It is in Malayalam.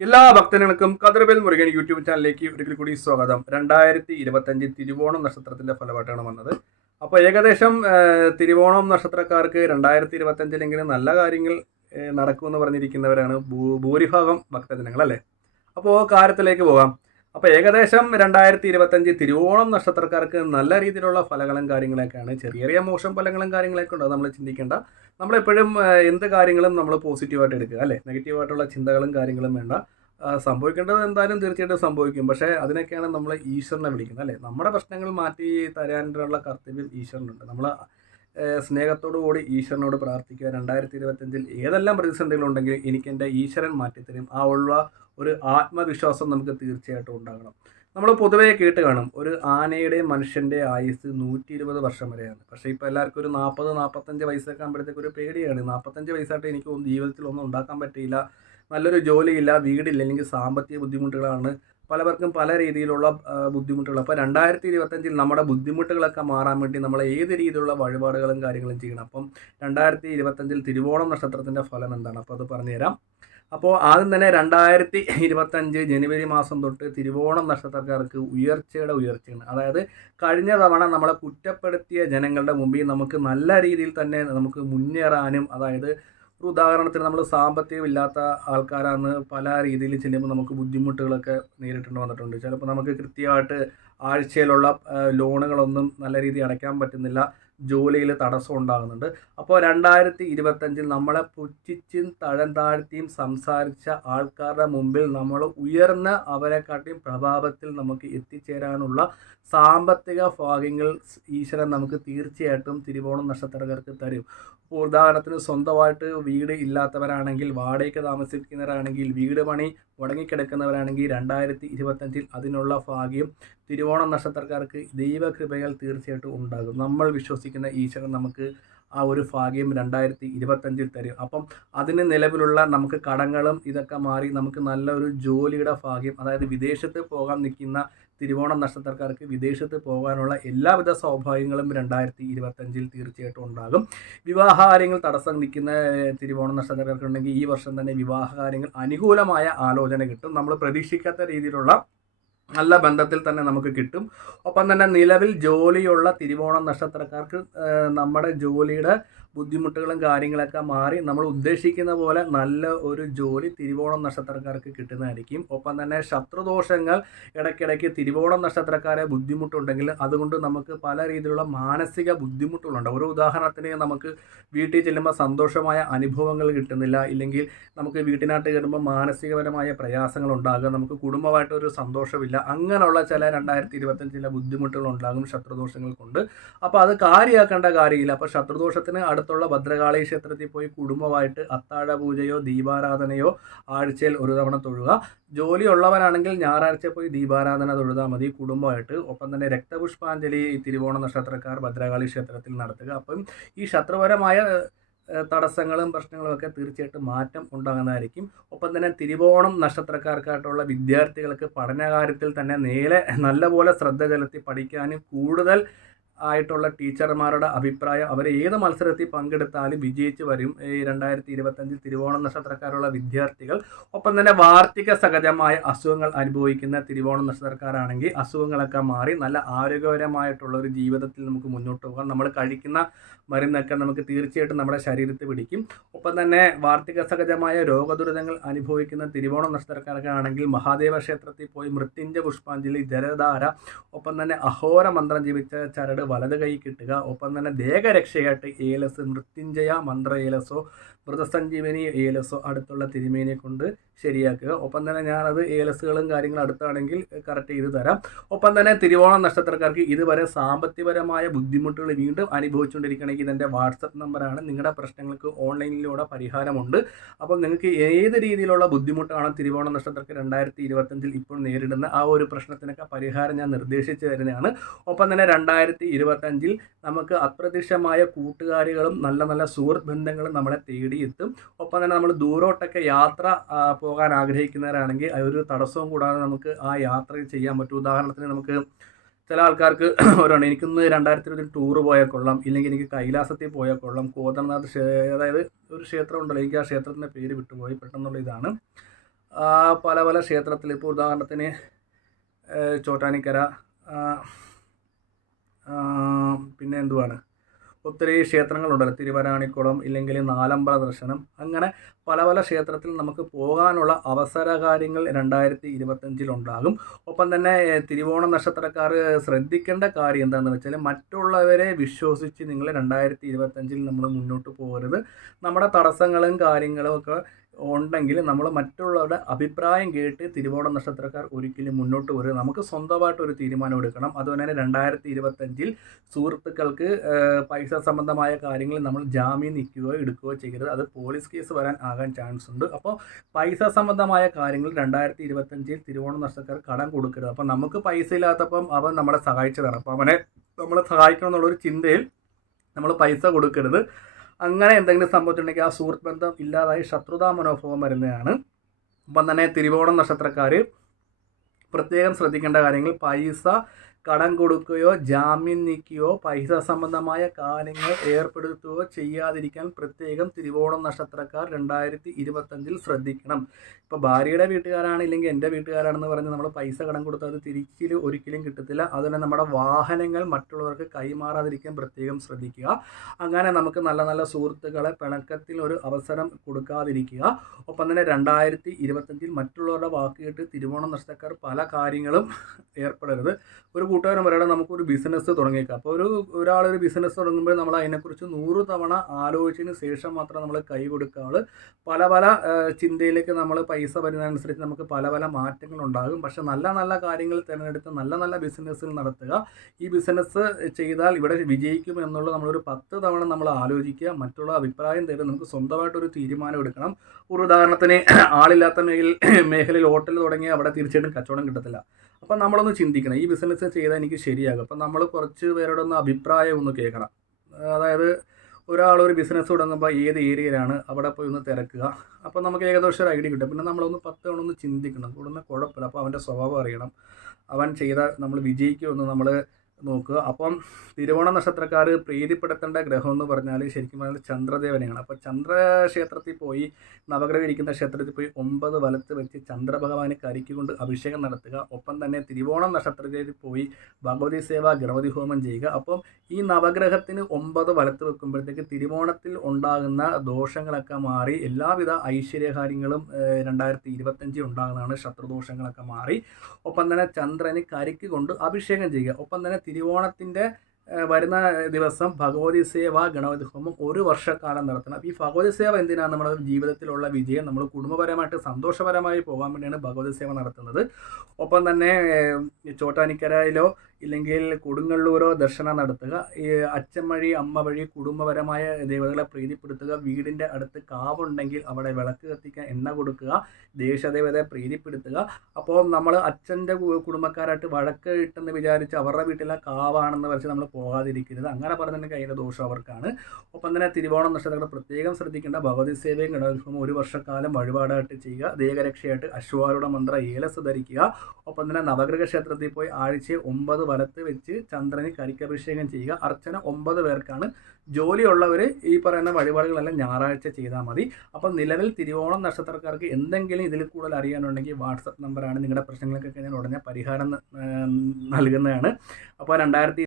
എല്ലാ ഭക്തനങ്ങൾക്കും കതിർവേൽ മുരുകൻ യൂട്യൂബ് ചാനലിലേക്ക് ഒരിക്കൽ കൂടി സ്വാഗതം. രണ്ടായിരത്തി ഇരുപത്തഞ്ച് തിരുവോണം നക്ഷത്രത്തിന്റെ ഫലമായിട്ടാണ് വന്നത്. അപ്പോൾ ഏകദേശം തിരുവോണം നക്ഷത്രക്കാർക്ക് രണ്ടായിരത്തി ഇരുപത്തഞ്ചിലെങ്കിലും നല്ല കാര്യങ്ങൾ നടക്കുമെന്ന് പറഞ്ഞിരിക്കുന്നവരാണ് ഭൂരിഭാഗം ഭക്തജനങ്ങൾ അല്ലേ അപ്പോൾ കാര്യത്തിലേക്ക് പോകാം. അപ്പോൾ ഏകദേശം രണ്ടായിരത്തി ഇരുപത്തഞ്ച് തിരുവോണം നക്ഷത്രക്കാർക്ക് നല്ല രീതിയിലുള്ള ഫലങ്ങളും കാര്യങ്ങളൊക്കെയാണ്. ചെറിയ ചെറിയ മോശം ഫലങ്ങളും കാര്യങ്ങളൊക്കെ ഉണ്ട് നമ്മൾ ചിന്തിക്കേണ്ട. നമ്മളെപ്പോഴും എന്ത് കാര്യങ്ങളും നമ്മൾ പോസിറ്റീവായിട്ട് എടുക്കുക അല്ലേ? നെഗറ്റീവായിട്ടുള്ള ചിന്തകളും കാര്യങ്ങളും വേണ്ട. സംഭവിക്കേണ്ടത് എന്തായാലും തീർച്ചയായിട്ടും സംഭവിക്കും. പക്ഷേ അതിനൊക്കെയാണ് നമ്മൾ ഈശ്വരനെ വിളിക്കുന്നത് അല്ലേ? നമ്മുടെ പ്രശ്നങ്ങൾ മാറ്റി തരാനുള്ള കർത്തവ്യം ഈശ്വരനുണ്ട്. നമ്മൾ സ്നേഹത്തോടു കൂടി ഈശ്വരനോട് പ്രാർത്ഥിക്കുക. രണ്ടായിരത്തി ഇരുപത്തഞ്ചിൽ ഏതെല്ലാം പ്രതിസന്ധികളുണ്ടെങ്കിലും എനിക്ക് എന്റെ ഈശ്വരൻ മാറ്റിത്തരും. ആ ഉള്ള ഒരു ആത്മവിശ്വാസം നമുക്ക് തീർച്ചയായിട്ടും ഉണ്ടാകണം. നമ്മൾ പൊതുവേ കേട്ട് കാണും ഒരു ആനയുടെ മനുഷ്യന്റെ ആയുസ് നൂറ്റി ഇരുപത് വർഷം വരെയാണ്. പക്ഷേ ഇപ്പോൾ എല്ലാവർക്കും ഒരു നാൽപ്പത് നാൽപ്പത്തഞ്ച് വയസ്സൊക്കെ ആകുമ്പോഴത്തേക്ക് ഒരു പേടിയാണ്. നാൽപ്പത്തഞ്ച് വയസ്സായിട്ട് എനിക്ക് ജീവിതത്തിൽ ഒന്നും ഉണ്ടാക്കാൻ പറ്റിയില്ല. നല്ലൊരു ജോലിയില്ല വീടില്ല അല്ലെങ്കിൽ സാമ്പത്തിക ബുദ്ധിമുട്ടുകളാണ്. പലവർക്കും പല രീതിയിലുള്ള ബുദ്ധിമുട്ടുകൾ. അപ്പോൾ രണ്ടായിരത്തി ഇരുപത്തഞ്ചിൽ നമ്മുടെ ബുദ്ധിമുട്ടുകളൊക്കെ മാറാൻ വേണ്ടി നമ്മൾ ഏത് രീതിയിലുള്ള വഴിപാടുകളും കാര്യങ്ങളും ചെയ്യണം. അപ്പം രണ്ടായിരത്തി ഇരുപത്തഞ്ചിൽ തിരുവോണം നക്ഷത്രത്തിന്റെ ഫലം എന്താണ്? അപ്പോൾ അത് പറഞ്ഞുതരാം. അപ്പോൾ ആദ്യം തന്നെ രണ്ടായിരത്തി ഇരുപത്തഞ്ച് ജനുവരി മാസം തൊട്ട് തിരുവോണം നക്ഷത്രക്കാർക്ക് ഉയർച്ചയുടെ ഉയർച്ചയാണ്. അതായത് കഴിഞ്ഞ തവണ നമ്മളെ കുറ്റപ്പെടുത്തിയ ജനങ്ങളുടെ മുമ്പിൽ നമുക്ക് നല്ല രീതിയിൽ തന്നെ നമുക്ക് മുന്നേറാനും അതായത് ഒരു ഉദാഹരണത്തിന് നമ്മൾ സാമ്പത്തികമില്ലാത്ത ആൾക്കാരാണ് പല രീതിയിൽ ചെല്ലുമ്പോൾ നമുക്ക് ബുദ്ധിമുട്ടുകളൊക്കെ നേരിട്ടുണ്ട് വന്നിട്ടുണ്ട്. ചിലപ്പോൾ നമുക്ക് കൃത്യമായിട്ട് ആഴ്ചയിലുള്ള ലോണുകളൊന്നും നല്ല രീതിയിൽ അടയ്ക്കാൻ പറ്റുന്നില്ല. ജോലിയിൽ തടസ്സം ഉണ്ടാകുന്നുണ്ട്. അപ്പോൾ രണ്ടായിരത്തി ഇരുപത്തഞ്ചിൽ നമ്മളെ പുച്ഛിച്ചും തഴം താഴ്ത്തിയും സംസാരിച്ച ആൾക്കാരുടെ മുമ്പിൽ നമ്മൾ ഉയർന്ന അവരെക്കാട്ടിയും പ്രഭാവത്തിൽ നമുക്ക് എത്തിച്ചേരാനുള്ള സാമ്പത്തിക ഭാഗ്യങ്ങൾ ഈശ്വരൻ നമുക്ക് തീർച്ചയായിട്ടും തിരുവോണം നക്ഷത്രക്കാർക്ക് തരും. ഉദാഹരണത്തിന് സ്വന്തമായിട്ട് വീട് ഇല്ലാത്തവരാണെങ്കിൽ വാടകയ്ക്ക് താമസിക്കുന്നവരാണെങ്കിൽ വീട് പണി മുടങ്ങിക്കിടക്കുന്നവരാണെങ്കിൽ രണ്ടായിരത്തി ഇരുപത്തഞ്ചിൽ അതിനുള്ള ഭാഗ്യം തിരുവോണം നക്ഷത്രക്കാർക്ക് ദൈവകൃപകൾ തീർച്ചയായിട്ടും ഉണ്ടാകും. നമ്മൾ വിശ്വസിക്കുന്ന ഈശ്വരൻ നമുക്ക് ആ ഒരു ഭാഗ്യം രണ്ടായിരത്തി ഇരുപത്തഞ്ചിൽ തരും. അപ്പം അതിന് നിലവിലുള്ള നമുക്ക് കടങ്ങളും ഇതൊക്കെ മാറി നമുക്ക് നല്ലൊരു ജോലിയുടെ ഭാഗ്യം അതായത് വിദേശത്ത് പോകാൻ നിൽക്കുന്ന തിരുവോണം നക്ഷത്രക്കാർക്ക് വിദേശത്ത് പോകാനുള്ള എല്ലാവിധ സൗഭാഗ്യങ്ങളും രണ്ടായിരത്തി ഇരുപത്തഞ്ചിൽ തീർച്ചയായിട്ടും ഉണ്ടാകും. വിവാഹ കാര്യങ്ങൾ തടസ്സം നിൽക്കുന്ന തിരുവോണം നക്ഷത്രക്കാർക്കുണ്ടെങ്കിൽ ഈ വർഷം തന്നെ വിവാഹകാര്യങ്ങൾ അനുകൂലമായ ആലോചന കിട്ടും. നമ്മൾ പ്രതീക്ഷിക്കാത്ത രീതിയിലുള്ള നല്ല ബന്ധത്തിൽ തന്നെ നമുക്ക് കിട്ടും. ഒപ്പം തന്നെ നിലവിൽ ജോലിയുള്ള തിരുവോണം നക്ഷത്രക്കാർക്ക് നമ്മുടെ ജോലിയുടെ ബുദ്ധിമുട്ടുകളും കാര്യങ്ങളൊക്കെ മാറി നമ്മൾ ഉദ്ദേശിക്കുന്ന പോലെ നല്ല ഒരു ജോലി തിരുവോണം നക്ഷത്രക്കാർക്ക് കിട്ടുന്നതായിരിക്കും. ഒപ്പം തന്നെ ശത്രുദോഷങ്ങൾ ഇടയ്ക്കിടയ്ക്ക് തിരുവോണം നക്ഷത്രക്കാരെ ബുദ്ധിമുട്ടുണ്ടെങ്കിൽ അതുകൊണ്ട് നമുക്ക് പല രീതിയിലുള്ള മാനസിക ബുദ്ധിമുട്ടുകളുണ്ട്. ഒരു ഉദാഹരണത്തിന് നമുക്ക് വീട്ടിൽ ചെല്ലുമ്പോൾ സന്തോഷമായ അനുഭവങ്ങൾ കിട്ടുന്നില്ല. ഇല്ലെങ്കിൽ നമുക്ക് വീട്ടിനകത്ത് കയറുമ്പോൾ മാനസികപരമായ പ്രയാസങ്ങൾ ഉണ്ടാകുക നമുക്ക് കുടുംബമായിട്ട് ഒരു സന്തോഷമില്ല അങ്ങനെയുള്ള ചില രണ്ടായിരത്തി ചില ബുദ്ധിമുട്ടുകൾ ഉണ്ടാകും ശത്രുദോഷങ്ങൾ കൊണ്ട് അപ്പോൾ അത് കാര്യമാക്കേണ്ട കാര്യമില്ല. അപ്പോൾ ശത്രുദോഷത്തിന് അടുത്തുള്ള ഭദ്രകാളി ക്ഷേത്രത്തിൽ പോയി കുടുംബമായിട്ട് അത്താഴ പൂജയോ ദീപാരാധനയോ ആഴ്ചയിൽ ഒരു തവണ തൊഴുക. ജോലി ഉള്ളവരാണെങ്കിൽ ഞായറാഴ്ച പോയി ദീപാരാധന തൊഴുതാൽ മതി. കുടുംബമായിട്ട്. ഒപ്പം തന്നെ രക്തപുഷ്പാഞ്ജലി തിരുവോണ നക്ഷത്രക്കാർ ഭദ്രകാളി ക്ഷേത്രത്തിൽ നടത്തുക. അപ്പം ഈ ശത്രുപരമായ തടസ്സങ്ങളും പ്രശ്നങ്ങളും ഒക്കെ തീർച്ചയായിട്ടും മാറ്റം ഉണ്ടാകുന്നതായിരിക്കും. ഒപ്പം തന്നെ തിരുവോണം നക്ഷത്രക്കാർക്കായിട്ടുള്ള വിദ്യാർത്ഥികൾക്ക് പഠനകാര്യത്തിൽ തന്നെ നേരെ നല്ലപോലെ ശ്രദ്ധ ചെലുത്തി പഠിക്കാനും കൂടുതൽ ആയിട്ടുള്ള ടീച്ചർമാരുടെ അഭിപ്രായം. അവർ ഏത് മത്സരത്തിൽ പങ്കെടുത്താലും വിജയിച്ച് വരും. ഈ രണ്ടായിരത്തി ഇരുപത്തഞ്ചിൽ തിരുവോണം നക്ഷത്രക്കാരുള്ള വിദ്യാർത്ഥികൾ ഒപ്പം തന്നെ വാർഷിക സഹജമായ അസുഖങ്ങൾ അനുഭവിക്കുന്ന തിരുവോണം നക്ഷത്രക്കാരാണെങ്കിൽ അസുഖങ്ങളൊക്കെ മാറി നല്ല ആരോഗ്യപരമായിട്ടുള്ള ഒരു ജീവിതത്തിൽ നമുക്ക് മുന്നോട്ട് പോകാം. നമ്മൾ കഴിക്കുന്ന മരുന്നൊക്കെ നമുക്ക് തീർച്ചയായിട്ടും നമ്മുടെ ശരീരത്തിൽ പിടിക്കും. ഒപ്പം തന്നെ വാർഷിക സഹജമായ രോഗദുരിതങ്ങൾ അനുഭവിക്കുന്ന തിരുവോണം നക്ഷത്രക്കാർക്കാണെങ്കിൽ മഹാദേവ ക്ഷേത്രത്തിൽ പോയി മൃത്യുഞ്ജ പുഷ്പാഞ്ജലി ജലധാര ഒപ്പം തന്നെ അഹോര മന്ത്രം ജീവിച്ച ചരട് വലത് കൈ കിട്ടുക. ഒപ്പം തന്നെ ദേഹരക്ഷയായിട്ട് ഏലസ് മൃത്യുഞ്ജയ മന്ത്ര ഏലസോ മൃതസഞ്ജീവനി ഏലസോ അടുത്തുള്ള തിരുമേനിയെ കൊണ്ട് ശരിയാക്കുക. ഒപ്പം തന്നെ ഞാനത് ഏലസുകളും കാര്യങ്ങളും അടുത്താണെങ്കിൽ കറക്റ്റ് ചെയ്ത് തരാം. ഒപ്പം തന്നെ തിരുവോണം നക്ഷത്രക്കാർക്ക് ഇതുവരെ സാമ്പത്തികപരമായ ബുദ്ധിമുട്ടുകൾ വീണ്ടും അനുഭവിച്ചുകൊണ്ടിരിക്കണമെങ്കിൽ ഇതെന്റെ വാട്സപ്പ് നമ്പറാണ്. നിങ്ങളുടെ പ്രശ്നങ്ങൾക്ക് ഓൺലൈനിലൂടെ പരിഹാരമുണ്ട്. അപ്പം നിങ്ങൾക്ക് ഏത് രീതിയിലുള്ള ബുദ്ധിമുട്ടാണ് തിരുവോണം നക്ഷത്രക്ക് രണ്ടായിരത്തി ഇരുപത്തഞ്ചിൽ ഇപ്പോൾ നേരിടുന്ന ആ ഒരു പ്രശ്നത്തിനൊക്കെ പരിഹാരം ഞാൻ നിർദ്ദേശിച്ചു തരുന്നതാണ്. ഒപ്പം തന്നെ രണ്ടായിരത്തി ഇരുപത്തഞ്ചിൽ നമുക്ക് അപ്രത്യക്ഷമായ കൂട്ടുകാരികളും നല്ല നല്ല സുഹൃത്ത് ബന്ധങ്ങളും നമ്മളെ തേടിയെത്തും. ഒപ്പം തന്നെ നമ്മൾ ദൂരോട്ടൊക്കെ യാത്ര പോകാൻ ആഗ്രഹിക്കുന്നവരാണെങ്കിൽ ഒരു തടസ്സവും കൂടാതെ നമുക്ക് ആ യാത്ര ചെയ്യാൻ പറ്റും. ഉദാഹരണത്തിന് നമുക്ക് ചില ആൾക്കാർക്ക് ഓരോണ് എനിക്കൊന്ന് രണ്ടായിരത്തി ഇരുപതിൽ ടൂർ പോയാൽ കൊള്ളാം ഇല്ലെങ്കിൽ എനിക്ക് കൈലാസത്തിൽ പോയാൽ കൊള്ളാം കോതർനാഥ് അതായത് ഒരു ക്ഷേത്രം ഉണ്ടല്ലോ എനിക്ക് ആ ക്ഷേത്രത്തിന്റെ പേര് വിട്ടുപോയി പെട്ടെന്നുള്ള ഇതാണ്. പല പല ക്ഷേത്രത്തിൽ ഇപ്പോൾ ഉദാഹരണത്തിന് ചോട്ടാനിക്കര പിന്നെ എന്തുവാണ്? ഒത്തിരി ക്ഷേത്രങ്ങളുണ്ടല്ലോ. തിരുവരാണിക്കുളം ഇല്ലെങ്കിൽ നാലമ്പല ദർശനം. അങ്ങനെ പല പല ക്ഷേത്രത്തിൽ നമുക്ക് പോകാനുള്ള അവസര കാര്യങ്ങൾ രണ്ടായിരത്തി ഇരുപത്തഞ്ചിലുണ്ടാകും ഒപ്പം തന്നെ തിരുവോണ നക്ഷത്രക്കാർ ശ്രദ്ധിക്കേണ്ട കാര്യം എന്താണെന്ന് വെച്ചാൽ മറ്റുള്ളവരെ വിശ്വസിച്ച് നിങ്ങൾ രണ്ടായിരത്തി ഇരുപത്തഞ്ചിൽ നമ്മൾ മുന്നോട്ട് പോകരുത്. നമ്മുടെ തടസ്സങ്ങളും കാര്യങ്ങളും ഒക്കെ ഉണ്ടെങ്കിൽ നമ്മൾ മറ്റുള്ളവരുടെ അഭിപ്രായം കേട്ട് തിരുവോണ നക്ഷത്രക്കാർ ഒരിക്കലും മുന്നോട്ട് വരും നമുക്ക് സ്വന്തമായിട്ട് ഒരു തീരുമാനം എടുക്കണം. അതുപോലെ തന്നെ രണ്ടായിരത്തി ഇരുപത്തഞ്ചിൽ സുഹൃത്തുക്കൾക്ക് പൈസ സംബന്ധമായ കാര്യങ്ങളിൽ നമ്മൾ ജാമ്യം നിൽക്കുകയോ എടുക്കുകയോ ചെയ്യരുത്. അത് പോലീസ് കേസ് വരാൻ ആകാൻ ചാൻസ് ഉണ്ട്. അപ്പോൾ പൈസ സംബന്ധമായ കാര്യങ്ങൾ രണ്ടായിരത്തി ഇരുപത്തഞ്ചിൽ തിരുവോണ നക്ഷത്രക്കാർ കടം കൊടുക്കരുത്. അപ്പോൾ നമുക്ക് പൈസ ഇല്ലാത്തപ്പം അവൻ നമ്മളെ സഹായിച്ചതാണ്. അപ്പോൾ അവനെ നമ്മളെ സഹായിക്കണം എന്നുള്ളൊരു ചിന്തയിൽ നമ്മൾ പൈസ കൊടുക്കരുത്. അങ്ങനെ എന്തെങ്കിലും സംഭവിച്ചിട്ടുണ്ടെങ്കിൽ ആ സുഹൃത്ത് ബന്ധം ഇല്ലാതായി ശത്രുതാ മനോഭാവം വരുന്നതാണ്. അപ്പം തന്നെ തിരുവോണം നക്ഷത്രക്കാർ പ്രത്യേകം ശ്രദ്ധിക്കേണ്ട കാര്യങ്ങൾ പൈസ കടം കൊടുക്കുകയോ ജാമ്യം നീക്കുകയോ പൈസ സംബന്ധമായ കാര്യങ്ങൾ ഏർപ്പെടുത്തുകയോ ചെയ്യാതിരിക്കാൻ പ്രത്യേകം തിരുവോണം നക്ഷത്രക്കാർ രണ്ടായിരത്തി ഇരുപത്തഞ്ചിൽ ശ്രദ്ധിക്കണം. ഇപ്പോൾ ഭാര്യയുടെ വീട്ടുകാരാണ് ഇല്ലെങ്കിൽ എന്റെ വീട്ടുകാരാണെന്ന് പറഞ്ഞ് നമ്മൾ പൈസ കടം കൊടുത്താൽ അത് തിരിച്ചിൽ ഒരിക്കലും കിട്ടത്തില്ല. അതുപോലെ നമ്മുടെ വാഹനങ്ങൾ മറ്റുള്ളവർക്ക് കൈമാറാതിരിക്കാൻ പ്രത്യേകം ശ്രദ്ധിക്കുക. അങ്ങനെ നമുക്ക് നല്ല നല്ല സുഹൃത്തുക്കളെ പിണക്കത്തിൽ ഒരു അവസരം കൊടുക്കാതിരിക്കുക. ഒപ്പം തന്നെ രണ്ടായിരത്തി ഇരുപത്തഞ്ചിൽ മറ്റുള്ളവരുടെ വാക്ക് കേട്ട് തിരുവോണം നഷ്ടക്കാർ പല കാര്യങ്ങളും ഏർപ്പെടരുത്. ഒരു കൂട്ടുകാരൻ പറയണം നമുക്കൊരു ബിസിനസ് തുടങ്ങിയേക്കാം. അപ്പോൾ ഒരു ഒരാളൊരു ബിസിനസ് തുടങ്ങുമ്പോൾ നമ്മൾ അതിനെക്കുറിച്ച് നൂറ് തവണ ആലോചിച്ചതിന് ശേഷം മാത്രം നമ്മൾ കൈ കൊടുക്കാവുള്ളൂ പല പല ചിന്തയിലേക്ക് നമ്മൾ പൈസ വരുന്നതനുസരിച്ച് നമുക്ക് പല പല മാറ്റങ്ങൾ ഉണ്ടാകും പക്ഷെ നല്ല നല്ല കാര്യങ്ങൾ തിരഞ്ഞെടുത്ത് നല്ല നല്ല ബിസിനസ്സുകൾ നടത്തുക. ഈ ബിസിനസ് ചെയ്താൽ ഇവിടെ വിജയിക്കും എന്നുള്ളത് നമ്മളൊരു പത്ത് തവണ നമ്മൾ ആലോചിക്കുക. മറ്റുള്ള അഭിപ്രായം തരും നമുക്ക് സ്വന്തമായിട്ടൊരു തീരുമാനം എടുക്കണം. ഒരു ഉദാഹരണത്തിന് ആളില്ലാത്ത മേഖല മേഖലയിൽ ഹോട്ടൽ തുടങ്ങി അവിടെ തീർച്ചയായിട്ടും കച്ചവടം കിട്ടത്തില്ല. അപ്പം നമ്മളൊന്ന് ചിന്തിക്കണം. ഈ ബിസിനസ് ചെയ്താൽ എനിക്ക് ശരിയാകും. അപ്പം നമ്മൾ കുറച്ച് പേരോടൊന്ന് അഭിപ്രായം ഒന്ന് കേൾക്കണം. അതായത് ഒരാൾ ഒരു ബിസിനസ് തുടങ്ങുമ്പോൾ ഏത് ഏരിയയിലാണ് അവിടെ പോയി ഒന്ന് തിരക്കുക. അപ്പോൾ നമുക്ക് ഏകദേശം ഒരു ഐഡിയ കിട്ടും. പിന്നെ നമ്മളൊന്ന് പത്ത് തവണ ഒന്ന് ചിന്തിക്കണം. കൂടുതൽ കുഴപ്പമില്ല. അപ്പോൾ അവന്റെ സ്വഭാവം അറിയണം. അവൻ ചെയ്ത നമ്മൾ വിജയിക്കുമെന്ന് നമ്മൾ നോക്കുക. അപ്പം തിരുവോണ നക്ഷത്രക്കാർ പ്രീതിപ്പെടുത്തേണ്ട ഗ്രഹം എന്ന് പറഞ്ഞാൽ ശരിക്കും പറഞ്ഞാൽ ചന്ദ്രദേവനെയാണ്. അപ്പോൾ ചന്ദ്രക്ഷേത്രത്തിൽ പോയി നവഗ്രഹം ഇരിക്കുന്ന ക്ഷേത്രത്തിൽ പോയി ഒമ്പത് വലത്ത് വെച്ച് ചന്ദ്രഭഗവാനെ കരിക്കൊണ്ട് അഭിഷേകം നടത്തുക. ഒപ്പം തന്നെ തിരുവോണം നക്ഷത്രത്തിൽ പോയി ഭഗവതി സേവ ഗണപതി ഹോമം ചെയ്യുക. അപ്പം ഈ നവഗ്രഹത്തിന് ഒമ്പത് വലത്ത് വെക്കുമ്പോഴത്തേക്ക് തിരുവോണത്തിൽ ഉണ്ടാകുന്ന ദോഷങ്ങളൊക്കെ മാറി എല്ലാവിധ ഐശ്വര്യകാര്യങ്ങളും രണ്ടായിരത്തി ഇരുപത്തഞ്ചിൽ ഉണ്ടാകുന്നതാണ് ശത്രുദോഷങ്ങളൊക്കെ മാറി. ഒപ്പം തന്നെ ചന്ദ്രനെ കരിക്ക് കൊണ്ട് അഭിഷേകം ചെയ്യുക. ഒപ്പം തന്നെ തിരുവോണത്തിന്റെ വരുന്ന ദിവസം ഭഗവതി സേവ ഗണപതി ഹോമം ഒരു വർഷക്കാലം നടത്തണം. ഈ ഭഗവതി സേവ എന്തിനാണ് നമ്മുടെ ജീവിതത്തിലുള്ള വിജയം? നമ്മൾ കുടുംബപരമായിട്ട് സന്തോഷപരമായി പോകാൻ വേണ്ടിയാണ് ഭഗവതി സേവ നടത്തുന്നത്. ഒപ്പം തന്നെ ചോട്ടാനിക്കരയിലോ ഇല്ലെങ്കിൽ കൊടുങ്ങല്ലൂരോ ദർശനം നടത്തുക ഈ അച്ഛൻ വഴി അമ്മ വഴി കുടുംബപരമായ ദേവതകളെ പ്രീതിപ്പെടുത്തുക വീടിന്റെ അടുത്ത് കാവുണ്ടെങ്കിൽ അവിടെ വിളക്ക് കത്തിക്കാൻ എണ്ണ കൊടുക്കുക ദേശദേവതയെ പ്രീതിപ്പെടുത്തുക. അപ്പോൾ നമ്മൾ അച്ഛന്റെ കുടുംബക്കാരായിട്ട് വഴക്ക് ഇട്ടെന്ന് വിചാരിച്ച് അവരുടെ വീട്ടിലെ കാവാണെന്ന് വെച്ച് നമ്മൾ പോകാതിരിക്കരുത്. അങ്ങനെ പറഞ്ഞിട്ടുണ്ടെങ്കിൽ അതിന്റെ ദോഷം അവർക്കാണ്. ഒപ്പം തന്നെ തിരുവോണം നക്ഷത്രങ്ങൾ പ്രത്യേകം ശ്രദ്ധിക്കേണ്ട ഭഗവതി സേവയും ഗണപതിഹോമം ഒരു വർഷക്കാലം വഴിപാടായിട്ട് ചെയ്യുക ദേഹരക്ഷയായിട്ട് അശ്വാരുടെ മന്ത്ര ഏലസ് ധരിക്കുക. ഒപ്പം തന്നെ നവഗ്രഹ ക്ഷേത്രത്തിൽ പോയി ആഴ്ച ഒമ്പത് വലത്ത് വെച്ച് ചന്ദ്രന് കരിക്കഭിഷേകം ചെയ്യുക. അർച്ചന ഒമ്പത് പേർക്കാണ്. ജോലിയുള്ളവർ ഈ പറയുന്ന വഴിപാടുകളെല്ലാം ഞായറാഴ്ച ചെയ്താൽ മതി. അപ്പം നിലവിൽ തിരുവോണം നക്ഷത്രക്കാർക്ക് എന്തെങ്കിലും ഇതിൽ കൂടുതൽ അറിയാനുണ്ടെങ്കിൽ വാട്സപ്പ് നമ്പറാണ്. നിങ്ങളുടെ പ്രശ്നങ്ങൾക്കൊക്കെ ഞാൻ ഉടനെ പരിഹാരം നൽകുന്നതാണ്. അപ്പോൾ രണ്ടായിരത്തി